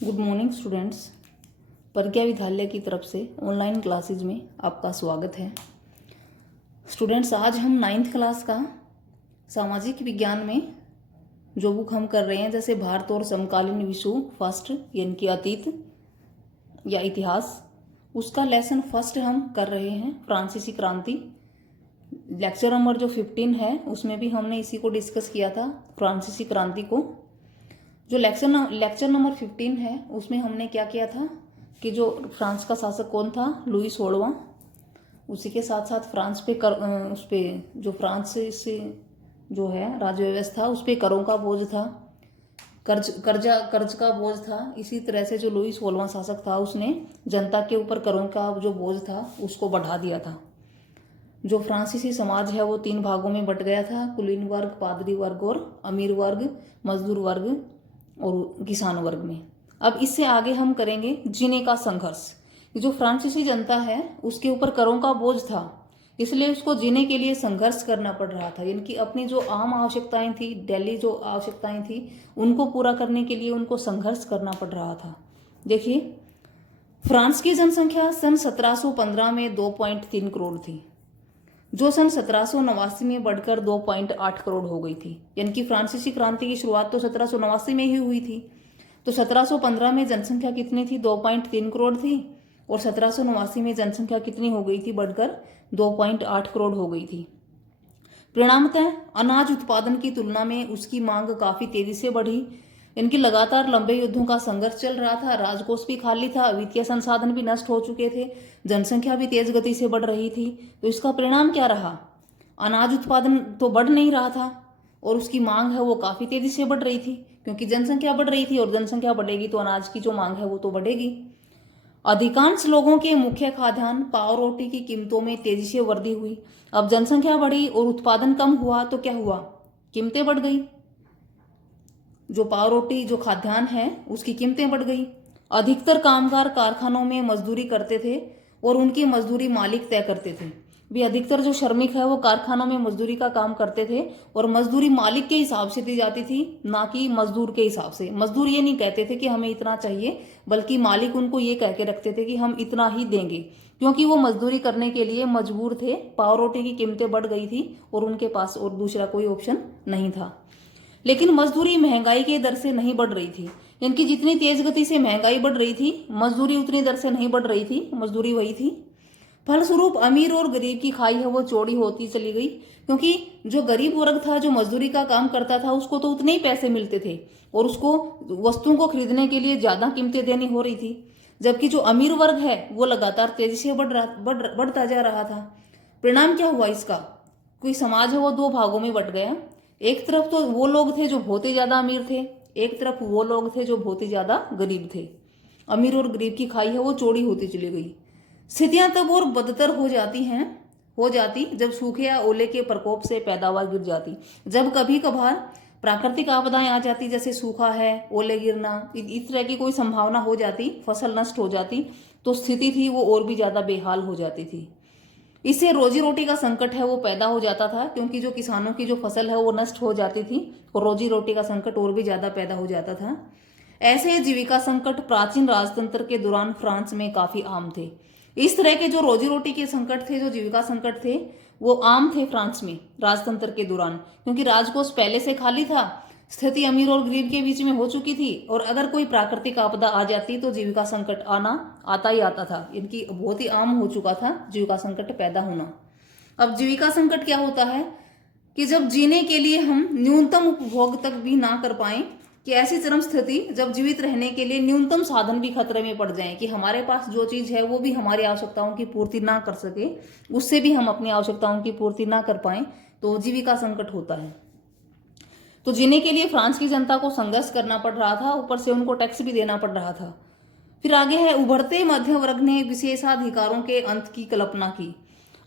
Good morning students. प्रज्ञा विद्यालय की तरफ से ऑनलाइन क्लासेज में आपका स्वागत है। स्टूडेंट्स, आज हम 9th क्लास का सामाजिक विज्ञान में जो बुक हम कर रहे हैं, जैसे भारत और समकालीन विश्व फर्स्ट, यानी कि अतीत या इतिहास, उसका लेसन फर्स्ट हम कर रहे हैं, फ्रांसीसी क्रांति। लेक्चर नंबर जो 15 है उसमें भी हमने इसी को डिस्कस किया था, फ्रांसीसी क्रांति को। जो लेक्चर नंबर 15 है उसमें हमने क्या किया था कि जो फ्रांस का शासक कौन था, लुई 16वां। उसी के साथ साथ फ्रांस पे उस पे जो फ्रांस से जो है राज्य व्यवस्था, उस पे करों का बोझ था, कर्ज का बोझ था। इसी तरह से जो लुई 16वां शासक था उसने जनता के ऊपर करों का जो बोझ था उसको बढ़ा दिया था। जो फ्रांसीसी समाज है वो 3 भागों में बट गया था, कुलीन वर्ग, पादरी वर्ग और अमीर वर्ग, मजदूर वर्ग और किसान वर्ग में। अब इससे आगे हम करेंगे जीने का संघर्ष। जो फ्रांसीसी जनता है उसके ऊपर करों का बोझ था, इसलिए उसको जीने के लिए संघर्ष करना पड़ रहा था, यानी कि अपनी जो आम आवश्यकताएं थी, डेली जो आवश्यकताएं थी, उनको पूरा करने के लिए उनको संघर्ष करना पड़ रहा था। देखिए, फ्रांस की जनसंख्या सन 1715 में 2.3 करोड़ थी, जो सन 1789 में बढ़कर 2.8 करोड़ हो गई थी। यानी कि फ्रांसीसी क्रांति की शुरुआत तो 1789 में ही हुई थी। तो 1715 में जनसंख्या कितनी थी, 2.3 करोड़ थी, और 1789 में जनसंख्या कितनी हो गई थी, बढ़कर 2.8 करोड़ हो गई थी। परिणामतः अनाज उत्पादन की तुलना में उसकी मांग काफी तेजी से बढ़ी। इनकी लगातार लंबे युद्धों का संघर्ष चल रहा था, राजकोष भी खाली था, वित्तीय संसाधन भी नष्ट हो चुके थे, जनसंख्या भी तेज गति से बढ़ रही थी। तो इसका परिणाम क्या रहा? अनाज उत्पादन तो बढ़ नहीं रहा था और उसकी मांग है वो काफी तेजी से बढ़ रही थी, क्योंकि जनसंख्या बढ़ रही थी और जनसंख्या बढ़ेगी तो अनाज की जो मांग है वो तो बढ़ेगी। अधिकांश लोगों के मुख्य खाद्यान्न पाव रोटी की कीमतों में तेजी से वृद्धि हुई। अब जनसंख्या बढ़ी और उत्पादन कम हुआ तो क्या हुआ? कीमतें बढ़ गई। जो पाव रोटी जो खाद्यान्न है उसकी कीमतें बढ़ गई। अधिकतर कामगार कारखानों में मजदूरी करते थे और उनकी मजदूरी मालिक तय करते थे। भी अधिकतर जो श्रमिक है वो कारखानों में मजदूरी का काम करते थे और मजदूरी मालिक के हिसाब से दी जाती थी, ना कि मजदूर के हिसाब से। मजदूर ये नहीं कहते थे कि हमें इतना चाहिए, बल्कि मालिक उनको ये कह के रखते थे कि हम इतना ही देंगे, क्योंकि वो मजदूरी करने के लिए मजबूर थे। पाव रोटी की कीमतें बढ़ गई थी और उनके पास और दूसरा कोई ऑप्शन नहीं था। लेकिन मजदूरी महंगाई के दर से नहीं बढ़ रही थी। इनकी जितनी तेज गति से महंगाई बढ़ रही थी, मजदूरी उतनी दर से नहीं बढ़ रही थी, मजदूरी वही थी। फलस्वरूप अमीर और गरीब की खाई है वो चौड़ी होती चली गई, क्योंकि जो गरीब वर्ग था, जो मजदूरी का काम करता था, उसको तो उतने ही पैसे मिलते थे और उसको वस्तुओं को खरीदने के लिए ज्यादा कीमतें देनी हो रही थी। जबकि जो अमीर वर्ग है वो लगातार तेजी से बढ़ता जा रहा था। परिणाम क्या हुआ इसका? कोई समाज है वो 2 भागों में बट गया। एक तरफ तो वो लोग थे जो बहुत ही ज्यादा अमीर थे, एक तरफ वो लोग थे जो बहुत ही ज्यादा गरीब थे। अमीर और गरीब की खाई है वो चौड़ी होती चली गई। स्थितियां तब और बदतर हो जाती जब सूखे या ओले के प्रकोप से पैदावार गिर जाती। जब कभी कभार प्राकृतिक आपदाएं आ जाती, जैसे सूखा है, ओले गिरना, इस तरह की कोई संभावना हो जाती, फसल नष्ट हो जाती, तो स्थिति थी वो और भी ज्यादा बेहाल हो जाती थी। इससे रोजी रोटी का संकट है वो पैदा हो जाता था, क्योंकि जो किसानों की जो फसल है वो नष्ट हो जाती थी और रोजी रोटी का संकट और भी ज्यादा पैदा हो जाता था। ऐसे जीविका संकट प्राचीन राजतंत्र के दौरान फ्रांस में काफी आम थे। इस तरह के जो रोजी रोटी के संकट थे, जो जीविका संकट थे, वो आम थे फ्रांस में राजतंत्र के दौरान, क्योंकि राजकोष पहले से खाली था, स्थिति अमीर और गरीब के बीच में हो चुकी थी, और अगर कोई प्राकृतिक आपदा आ जाती तो जीविका संकट आता ही आता था। इनकी बहुत ही आम हो चुका था जीविका संकट पैदा होना। अब जीविका संकट क्या होता है कि जब जीने के लिए हम न्यूनतम उपभोग तक भी ना कर पाए, कि ऐसी चरम स्थिति जब जीवित रहने के लिए न्यूनतम साधन भी खतरे में पड़ जाएं, कि हमारे पास जो चीज है वो भी हमारी आवश्यकताओं की पूर्ति ना कर सके, उससे भी हम अपनी आवश्यकताओं की पूर्ति ना कर पाए, तो जीविका संकट होता है। तो जीने के लिए फ्रांस की जनता को संघर्ष करना पड़ रहा था, ऊपर से उनको टैक्स भी देना पड़ रहा था। फिर आगे है, उभरते मध्य वर्ग ने विशेषाधिकारों के अंत की कल्पना की।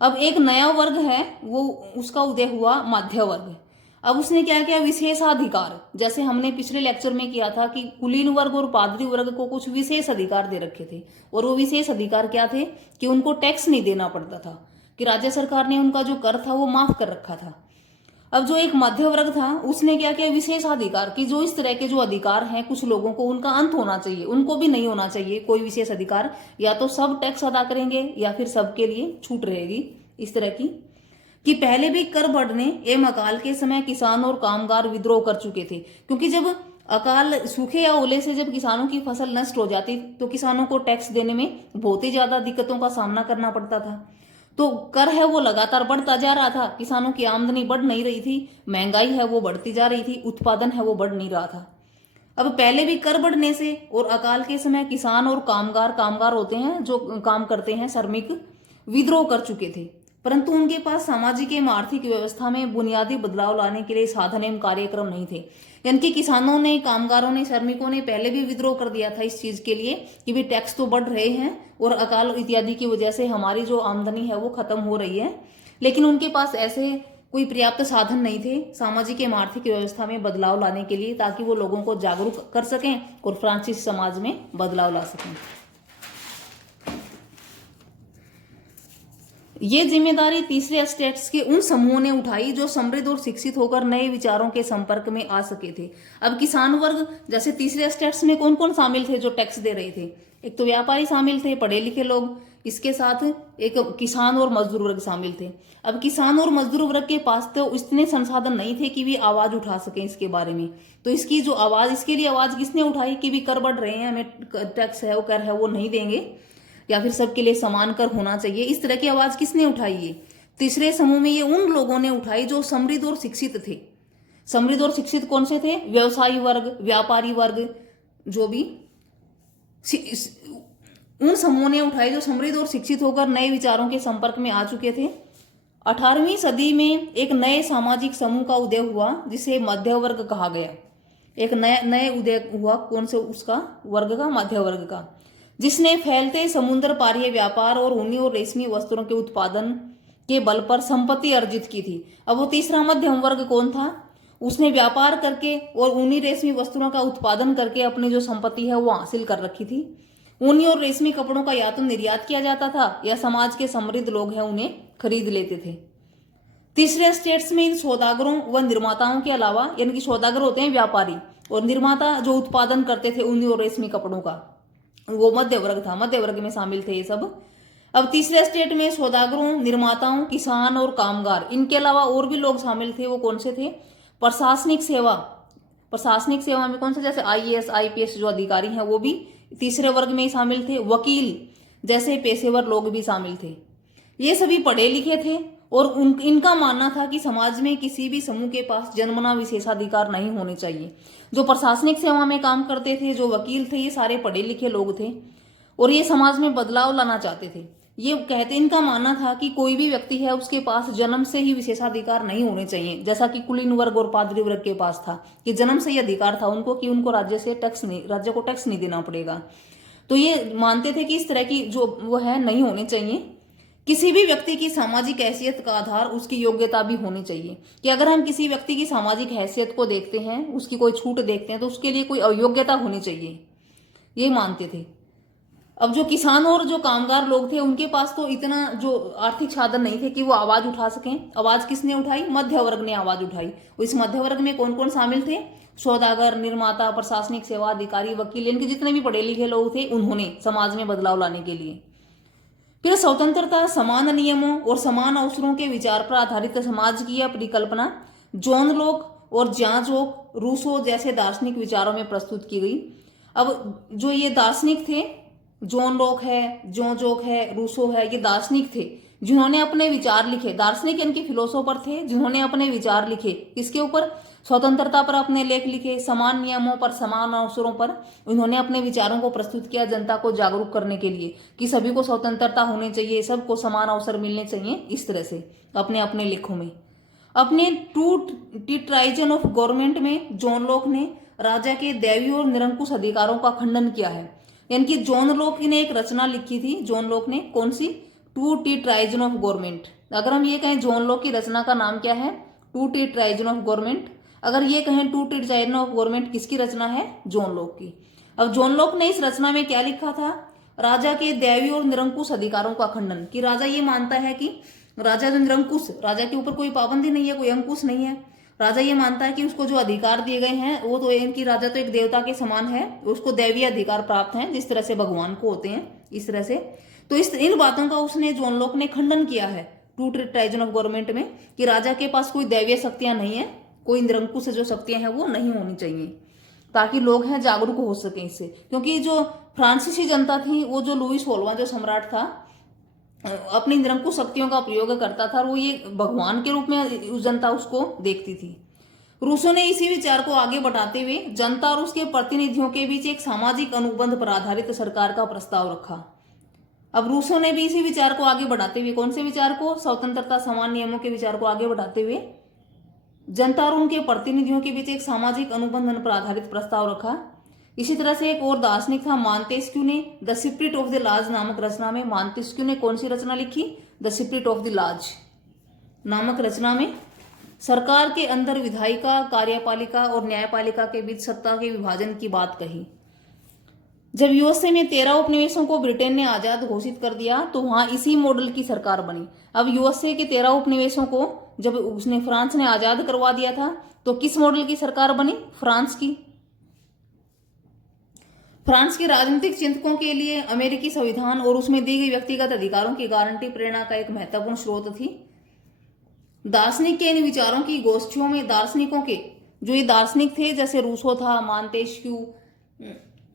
अब एक नया वर्ग है वो, उसका उदय हुआ, मध्य वर्ग। अब उसने क्या किया? विशेषाधिकार। जैसे हमने पिछले लेक्चर में किया था कि कुलीन वर्ग और पादरी वर्ग को कुछ विशेष अधिकार दे रखे थे, और वो विशेष अधिकार क्या थे कि उनको टैक्स नहीं देना पड़ता था, कि राज्य सरकार ने उनका जो कर था वो माफ कर रखा था। अब जो एक मध्य वर्ग था उसने क्या किया, विशेषाधिकार की जो इस तरह के जो अधिकार हैं कुछ लोगों को, उनका अंत होना चाहिए, उनको भी नहीं होना चाहिए कोई विशेष अधिकार, या तो सब टैक्स अदा करेंगे या फिर सबके लिए छूट रहेगी इस तरह की। कि पहले भी कर बढ़ने एवं अकाल के समय किसान और कामगार विद्रोह कर चुके थे, क्योंकि जब अकाल, सूखे या ओले से जब किसानों की फसल नष्ट हो जाती तो किसानों को टैक्स देने में बहुत ही ज्यादा दिक्कतों का सामना करना पड़ता था। तो कर है वो लगातार बढ़ता जा रहा था, किसानों की आमदनी बढ़ नहीं रही थी, महंगाई है वो बढ़ती जा रही थी, उत्पादन है वो बढ़ नहीं रहा था। अब पहले भी कर बढ़ने से और अकाल के समय किसान और कामगार होते हैं जो काम करते हैं, श्रमिक, विद्रोह कर चुके थे, परंतु उनके पास सामाजिक एवं आर्थिक व्यवस्था में बुनियादी बदलाव लाने के लिए साधन एवं कार्यक्रम नहीं थे। यानी कि किसानों ने, कामगारों ने, श्रमिकों ने पहले भी विद्रोह कर दिया था इस चीज के लिए कि भी टैक्स तो बढ़ रहे हैं और अकाल इत्यादि की वजह से हमारी जो आमदनी है वो खत्म हो रही है, लेकिन उनके पास ऐसे कोई पर्याप्त साधन नहीं थे सामाजिक एवं आर्थिक व्यवस्था में बदलाव लाने के लिए, ताकि वो लोगों को जागरूक कर सकें और फ्रांसीसी समाज में बदलाव ला सकें। ये जिम्मेदारी तीसरे स्टेट्स के उन समूहों ने उठाई जो समृद्ध और शिक्षित होकर नए विचारों के संपर्क में आ सके थे। अब किसान वर्ग, जैसे तीसरे स्टेट्स में कौन कौन शामिल थे जो टैक्स दे रहे थे, एक तो व्यापारी शामिल थे, पढ़े लिखे लोग, इसके साथ एक किसान और मजदूर वर्ग शामिल थे। अब किसान और मजदूर वर्ग के पास तो इतने संसाधन नहीं थे कि वे आवाज उठा सकें इसके बारे में, तो इसकी जो आवाज, इसके लिए आवाज किसने उठाई कि भी कर बढ़ रहे हैं, हमें टैक्स है वो कर है वो नहीं देंगे, या फिर सबके लिए समान कर होना चाहिए, इस तरह की आवाज किसने उठाई है? तीसरे समूह में ये उन लोगों ने उठाई जो समृद्ध और शिक्षित थे। समृद्ध और शिक्षित कौन से थे? व्यवसायी वर्ग, व्यापारी वर्ग, जो भी उन समूहों ने उठाई जो समृद्ध और शिक्षित होकर नए विचारों के संपर्क में आ चुके थे। 18वीं सदी में एक नए सामाजिक समूह का उदय हुआ जिसे मध्य वर्ग कहा गया। एक नए उदय हुआ, कौन से? उसका वर्ग का, मध्य वर्ग का, जिसने फैलते समुद्र पारीय व्यापार और ऊनी और रेशमी वस्त्रों के उत्पादन के बल पर संपत्ति अर्जित की थी। अब वो तीसरा मध्यम वर्ग कौन था? उसने व्यापार करके और ऊनी रेशमी वस्त्रों का उत्पादन करके अपनी जो संपत्ति है वो हासिल कर रखी थी। ऊनी और रेशमी कपड़ों का या तो निर्यात किया जाता था या समाज के समृद्ध लोग हैं उन्हें खरीद लेते थे। तीसरे स्टेट्स में इन सौदागरों व निर्माताओं के अलावा, यानी कि सौदागर होते हैं व्यापारी, और निर्माता जो उत्पादन करते थे ऊनी और रेशमी कपड़ों का, वो मध्य वर्ग था, मध्य वर्ग में शामिल थे ये सब। अब तीसरे स्टेट में सौदागरों, निर्माताओं, किसान और कामगार, इनके अलावा और भी लोग शामिल थे। वो कौन से थे? प्रशासनिक सेवा, प्रशासनिक सेवा में कौन से? जैसे IAS, IPS जो अधिकारी हैं वो भी तीसरे वर्ग में ही शामिल थे। वकील जैसे पेशेवर लोग भी शामिल थे। ये सभी पढ़े लिखे थे और इनका मानना था कि समाज में किसी भी समूह के पास जन्मना विशेषाधिकार नहीं होने चाहिए। जो प्रशासनिक सेवा में काम करते थे, जो वकील थे, ये सारे पढ़े लिखे लोग थे और ये समाज में बदलाव लाना चाहते थे। ये कहते, इनका मानना था कि कोई भी व्यक्ति है उसके पास जन्म से ही विशेषाधिकार नहीं होने चाहिए, जैसा कि कुलीन वर्ग और पादरी वर्ग के पास था कि जन्म से ही अधिकार था उनको कि उनको राज्य को टैक्स नहीं देना पड़ेगा। तो ये मानते थे कि इस तरह की जो वो है नहीं होनी चाहिए। किसी भी व्यक्ति की सामाजिक हैसियत का आधार उसकी योग्यता भी होनी चाहिए, कि अगर हम किसी व्यक्ति की सामाजिक हैसियत को देखते हैं, उसकी कोई छूट देखते हैं, तो उसके लिए कोई अयोग्यता होनी चाहिए, ये मानते थे। अब जो किसान और जो कामगार लोग थे उनके पास तो इतना जो आर्थिक साधन नहीं थे कि वो आवाज उठा सकें। आवाज किसने उठाई? मध्य वर्ग ने आवाज उठाई। इस मध्य वर्ग में कौन कौन शामिल थे? सौदागर, निर्माता, प्रशासनिक सेवा अधिकारी, वकील, इनके जितने भी पढ़े लिखे लोग थे उन्होंने समाज में बदलाव लाने के लिए। फिर स्वतंत्रता, समान नियमों और समान अवसरों के विचार पर आधारित समाज की यह परिकल्पना जॉन लॉक और ज्यां जोक रूसो जैसे दार्शनिक विचारों में प्रस्तुत की गई। अब जो ये दार्शनिक थे, जॉन लॉक है, जॉन जोक है, रूसो है, ये दार्शनिक थे जिन्होंने अपने विचार लिखे। दार्शनिक इनके फिलोसोफर थे जिन्होंने अपने विचार लिखे। किसके ऊपर? स्वतंत्रता पर अपने लेख लिखे, समान नियमों पर, समान अवसरों पर उन्होंने अपने विचारों को प्रस्तुत किया जनता को जागरूक करने के लिए कि सभी को स्वतंत्रता होनी चाहिए, सबको समान अवसर मिलने चाहिए। इस तरह से अपने अपने लेखों में। अपने टू टिट्राइजन ऑफ गवर्नमेंट में जॉन लॉक ने राजा के दैवीय और निरंकुश अधिकारों का खंडन किया है। यानी कि जॉन लॉक ने एक रचना लिखी थी। जॉन लॉक ने कौन सी? Two treatises of government. अगर हम ये कहें जॉन लॉक की रचना का नाम क्या है? Two treatises of government. अगर ये कहें टू टिट्राइजन ऑफ गवर्नमेंट किसकी रचना है? जॉन लॉक की। अब जॉन लॉक ने इस रचना में क्या लिखा था? राजा के दैवीय और निरंकुश अधिकारों का खंडन, कि राजा ये मानता है कि राजा जो निरंकुश, राजा के ऊपर कोई पाबंदी नहीं है, कोई अंकुश नहीं है। राजा ये मानता है कि उसको जो अधिकार दिए गए हैं वो तो इनकी, राजा तो एक देवता के समान है, उसको दैवीय अधिकार प्राप्त हैं जिस तरह से भगवान को होते हैं, इस तरह से। तो इन बातों का उसने, जॉन लॉक ने खंडन किया है टू ट्राइजन ऑफ गवर्नमेंट में, कि राजा के पास कोई दैवीय शक्तियां नहीं है, कोई निरंकुश जो शक्तियां हैं वो नहीं होनी चाहिए, ताकि लोग हैं जागरूक हो सके इससे। क्योंकि जो फ्रांसीसी जनता थी, वो जो लुई 16वां जो सम्राट था अपनी निरंकुश शक्तियों का प्रयोग करता था, और वो ये भगवान के रूप में जनता उसको देखती थी। रूसों ने इसी विचार को आगे बढ़ाते हुए जनता और उसके प्रतिनिधियों के बीच एक सामाजिक अनुबंध पर आधारित सरकार का प्रस्ताव रखा। अब रूसों ने भी इसी विचार को आगे बढ़ाते हुए, कौन से विचार को? स्वतंत्रता, समान नियमों के विचार को आगे बढ़ाते हुए जनता और उनके प्रतिनिधियों के बीच एक सामाजिक अनुबंध पर आधारित प्रस्ताव रखा। इसी तरह से एक और दार्शनिक था मांतेस्क्यू ने the spirit of the laws नामक रचना में, मांतेस्क्यू ने कौन सी रचना लिखी? The spirit of the laws नामक रचना में सरकार के अंदर विधायिका, कार्यपालिका और न्यायपालिका के बीच सत्ता के विभाजन की बात कही। जब यूएसए में 13 उपनिवेशों को ब्रिटेन ने आजाद घोषित कर दिया तो वहां इसी मॉडल की सरकार बनी। अब यूएसए के 13 उपनिवेशों को जब उसने, फ्रांस ने आजाद करवा दिया था, तो किस मॉडल की सरकार बनी? फ्रांस की। फ्रांस के राजनीतिक चिंतकों के लिए अमेरिकी संविधान और उसमें दी गई व्यक्तिगत अधिकारों की गारंटी प्रेरणा का एक महत्वपूर्ण स्रोत थी। दार्शनिक के इन विचारों की गोष्ठियों में दार्शनिकों के, जो ये दार्शनिक थे जैसे रूसो था, मांतेस्क्यू,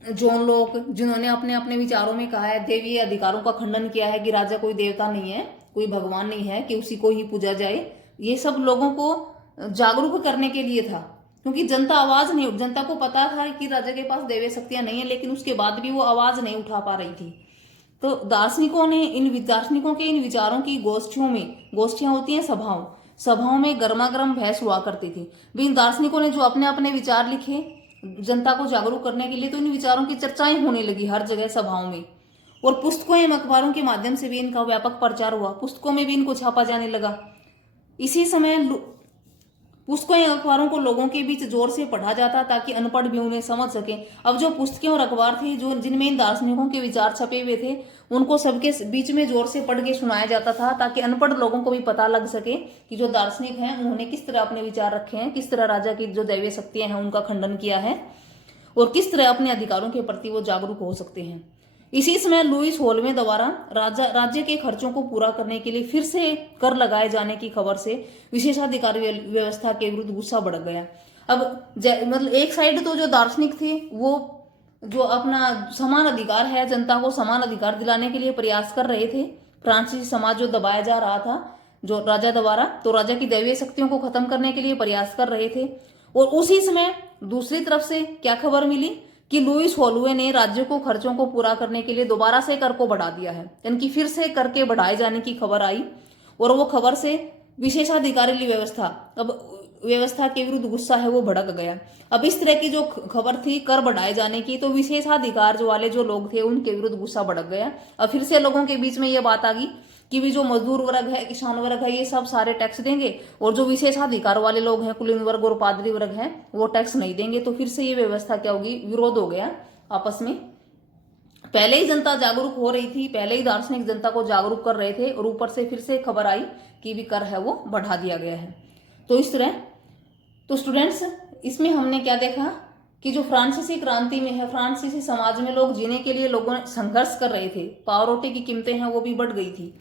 जॉन लॉक, जिन्होंने अपने अपने विचारों में कहा है, देवीय अधिकारों का खंडन किया है कि राजा कोई देवता नहीं है, कोई भगवान नहीं है कि उसी को ही पूजा जाए, ये सब लोगों को जागरूक करने के लिए था। क्योंकि जनता आवाज नहीं, जनता को पता था कि राजा के पास दैवीय शक्तियां नहीं है, लेकिन उसके बाद भी वो आवाज नहीं उठा पा रही थी। तो दार्शनिकों ने, दार्शनिकों के इन विचारों की गोष्ठियों में, गोष्ठियां होती हैं सभाओं में गर्मा गर्म बहस हुआ करती थी। इन दार्शनिकों ने जो अपने अपने विचार लिखे जनता को जागरूक करने के लिए, तो इन विचारों की चर्चाएं होने लगी हर जगह सभाओं में, और पुस्तकों एवं अखबारों के माध्यम से भी इनका व्यापक प्रचार हुआ, पुस्तकों में भी इनको छापा जाने लगा। इसी समय पुस्तकों या अखबारों को लोगों के बीच जोर से पढ़ा जाता ताकि अनपढ़ भी उन्हें समझ सके। अब जो पुस्तकें और अखबार थे जो जिनमें इन दार्शनिकों के विचार छपे हुए थे, उनको सबके बीच में जोर से पढ़ के सुनाया जाता था ताकि अनपढ़ लोगों को भी पता लग सके कि जो दार्शनिक हैं उन्होंने किस तरह अपने विचार रखे हैं, किस तरह राजा की जो दैवीय शक्तियां हैं उनका खंडन किया है, और किस तरह अपने अधिकारों के प्रति वो जागरूक हो सकते हैं। इसी समय लुई 16वें द्वारा राज्य के खर्चों को पूरा करने के लिए फिर से कर लगाए जाने की खबर से विशेषाधिकार व्यवस्था के विरुद्ध गुस्सा बढ़ गया। अब मतलब एक साइड तो जो दार्शनिक थे वो जो अपना समान अधिकार है, जनता को समान अधिकार दिलाने के लिए प्रयास कर रहे थे, फ्रांसीसी समाज जो दबाया जा रहा था जो राजा द्वारा, तो राजा की दैवीय शक्तियों को खत्म करने के लिए प्रयास कर रहे थे। और उसी समय दूसरी तरफ से क्या खबर मिली कि लुई 16वें ने राज्य को खर्चों को पूरा करने के लिए दोबारा से कर को बढ़ा दिया है, यानी कि फिर से कर के बढ़ाए जाने की खबर आई, और वो खबर से विशेषाधिकारी व्यवस्था के विरुद्ध गुस्सा है वो भड़क गया। अब इस तरह की जो खबर थी कर बढ़ाए जाने की, तो विशेषाधिकार जो वाले जो लोग थे उनके विरुद्ध गुस्सा भड़क गया। अब फिर से लोगों के बीच में ये बात आ गई कि भी जो मजदूर वर्ग है, किसान वर्ग है, ये सब सारे टैक्स देंगे, और जो विशेषाधिकार वाले लोग हैं, कुलीन वर्ग और पादरी वर्ग है, वो टैक्स नहीं देंगे। तो फिर से ये व्यवस्था क्या होगी, विरोध हो गया आपस में। पहले ही जनता जागरूक हो रही थी, पहले ही दार्शनिक जनता को जागरूक कर रहे थे, और ऊपर से फिर से खबर आई कि भी कर है वो बढ़ा दिया गया है। तो इस तरह, तो स्टूडेंट्स इसमें हमने क्या देखा कि जो फ्रांसीसी क्रांति में है, फ्रांसीसी समाज में लोग जीने के लिए लोगों संघर्ष कर रहे थे, पाव रोटी की कीमतें हैं वो भी बढ़ गई थी।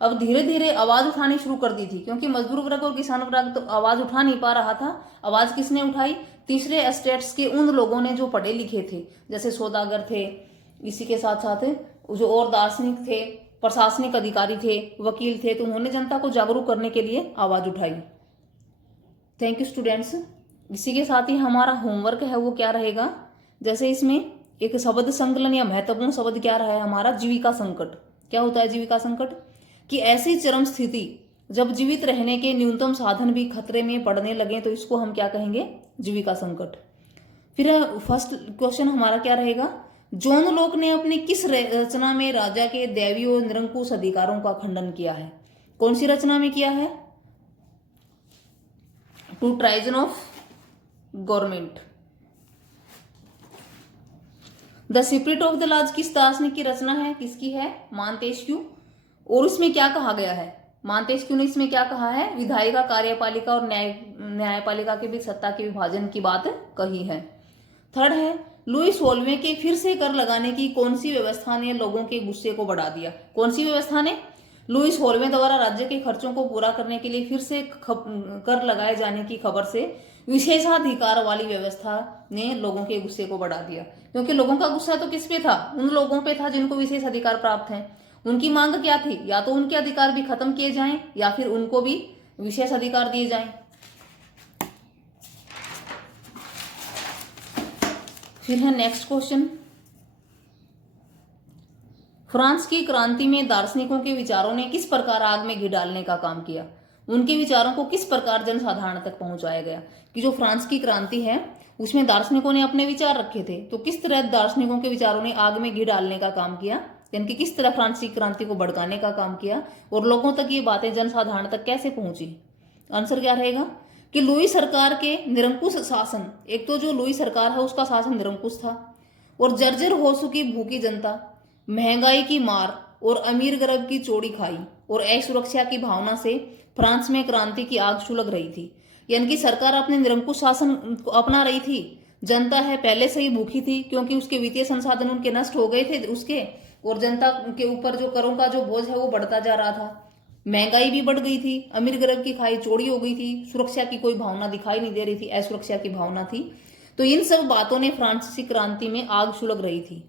अब धीरे धीरे आवाज उठानी शुरू कर दी थी, क्योंकि मजदूर वर्ग और किसान वर्ग तो आवाज उठा नहीं पा रहा था। आवाज किसने उठाई? तीसरे एस्टेट्स के उन लोगों ने जो पढ़े लिखे थे, जैसे सौदागर थे, इसी के साथ साथ जो और दार्शनिक थे, प्रशासनिक अधिकारी थे, वकील थे, तो उन्होंने जनता को जागरूक करने के लिए आवाज उठाई। Thank you students. इसी के साथ ही हमारा होमवर्क है वो क्या रहेगा, जैसे इसमें एक शब्द संकलन या महत्वपूर्ण शब्द क्या रहा है हमारा, जीविका संकट। क्या होता है जीविका संकट? कि ऐसी चरम स्थिति जब जीवित रहने के न्यूनतम साधन भी खतरे में पड़ने लगे, तो इसको हम क्या कहेंगे, जीविका संकट। फिर फर्स्ट क्वेश्चन हमारा क्या रहेगा, जॉन लॉक ने अपनी किस रचना में राजा के दैवीय और निरंकुश अधिकारों का खंडन किया है? कौन सी रचना में किया है? Two treatises of government. The spirit of the laws किस दार्शनिक की रचना है, किसकी है? मांतेस्क्यू। और उसमें क्या कहा गया है मानतेश 19 में क्या कहा है, विधायिका, कार्यपालिका और न्यायपालिका के बीच सत्ता के विभाजन की बात कही है। थर्ड है, लुई 16वें के फिर से कर लगाने की कौन सी व्यवस्था ने लोगों के गुस्से को बढ़ा दिया? कौन सी व्यवस्था ने? लुई 16वें द्वारा राज्य के खर्चों को पूरा करने के लिए फिर से कर लगाए जाने की खबर से विशेषाधिकार वाली व्यवस्था ने लोगों के गुस्से को बढ़ा दिया। क्योंकि लोगों का गुस्सा तो किस पे था? उन लोगों पे था जिनको विशेष अधिकार प्राप्त हैं। उनकी मांग क्या थी? या तो उनके अधिकार भी खत्म किए जाएं या फिर उनको भी विशेष अधिकार दिए जाएं। फिर है नेक्स्ट क्वेश्चन, फ्रांस की क्रांति में दार्शनिकों के विचारों ने किस प्रकार आग में घी डालने का काम किया? उनके विचारों को किस प्रकार जनसाधारण तक पहुंचाया गया? कि जो फ्रांस की क्रांति है उसमें दार्शनिकों ने अपने विचार रखे थे, तो किस तरह दार्शनिकों के विचारों ने आग में घी डालने का काम किया, यानी कि किस तरह फ्रांसीसी क्रांति को भड़काने का काम किया और लोगों तक ये बातें जनसाधारण तक कैसे पहुंची? आंसर क्या रहेगा कि लुई सरकार के निरंकुश शासन, एक तो जो लुई सरकार है उसका शासन निरंकुश था और जर्जर हो चुकी भूखी जनता, महंगाई की मार और अमीर गरीब की चोरी खाई और असुरक्षा की भावना से फ्रांस में क्रांति की आग सुलग रही थी। यानी कि सरकार अपने निरंकुश शासन को अपना रही थी, जनता है पहले से ही भूखी थी क्योंकि उसके वित्तीय संसाधन उनके नष्ट हो गए थे उसके, और जनता के ऊपर जो करों का जो बोझ है वो बढ़ता जा रहा था। महंगाई भी बढ़ गई थी, अमीर गरीब की खाई चोरी हो गई थी, सुरक्षा की कोई भावना दिखाई नहीं दे रही थी, असुरक्षा की भावना थी। तो इन सब बातों ने फ्रांसीसी क्रांति में आग सुलग रही थी।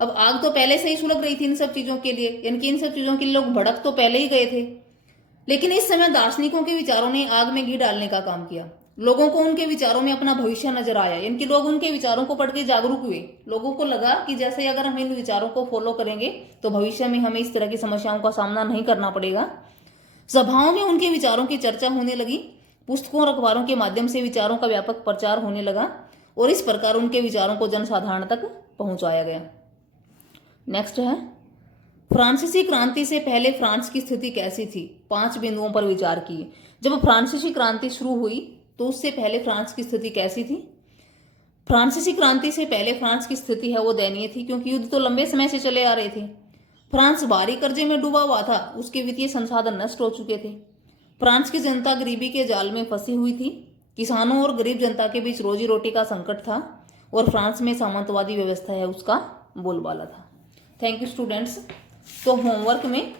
अब आग तो पहले से ही सुलग रही थी इन सब चीजों के लिए, यानी कि इन सब चीजों के लिए लोग भड़क तो पहले ही गए थे, लेकिन इस समय दार्शनिकों के विचारों ने आग में घी डालने का काम किया। लोगों को उनके विचारों में अपना भविष्य नजर आया, यानी कि लोग उनके विचारों को पढ़ के जागरूक हुए। लोगों को लगा कि जैसे अगर हम इन विचारों को फॉलो करेंगे तो भविष्य में हमें इस तरह की समस्याओं का सामना नहीं करना पड़ेगा। सभाओं में उनके विचारों की चर्चा होने लगी, पुस्तकों और अखबारों के माध्यम से विचारों का व्यापक प्रचार होने लगा और इस प्रकार उनके विचारों को जनसाधारण तक पहुंचाया गया। नेक्स्ट है, फ्रांसीसी क्रांति से पहले फ्रांस की स्थिति कैसी थी? 5 बिंदुओं पर विचार किए। जब फ्रांसीसी क्रांति शुरू हुई तो उससे पहले फ्रांस की स्थिति कैसी थी? फ्रांसीसी क्रांति से पहले फ्रांस की स्थिति है वो दयनीय थी, क्योंकि युद्ध तो लंबे समय से चले आ रहे थे। फ्रांस भारी कर्जे में डूबा हुआ था, उसके वित्तीय संसाधन नष्ट हो चुके थे। फ्रांस की जनता गरीबी के जाल में फंसी हुई थी, किसानों और गरीब जनता के बीच रोजी रोटी का संकट था और फ्रांस में सामंतवादी व्यवस्था है उसका बोलबाला था। Thank you students. तो होमवर्क में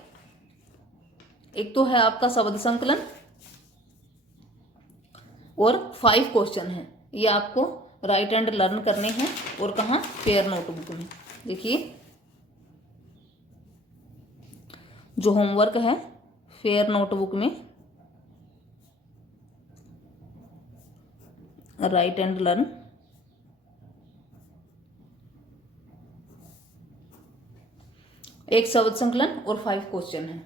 एक तो है आपका शब्द संकलन और 5 क्वेश्चन हैं, ये आपको राइट एंड लर्न करने हैं। और कहाँ? फेयर नोटबुक में। देखिए जो होमवर्क है फेयर नोटबुक में राइट एंड लर्न, एक शब्द संकलन और 5 क्वेश्चन है।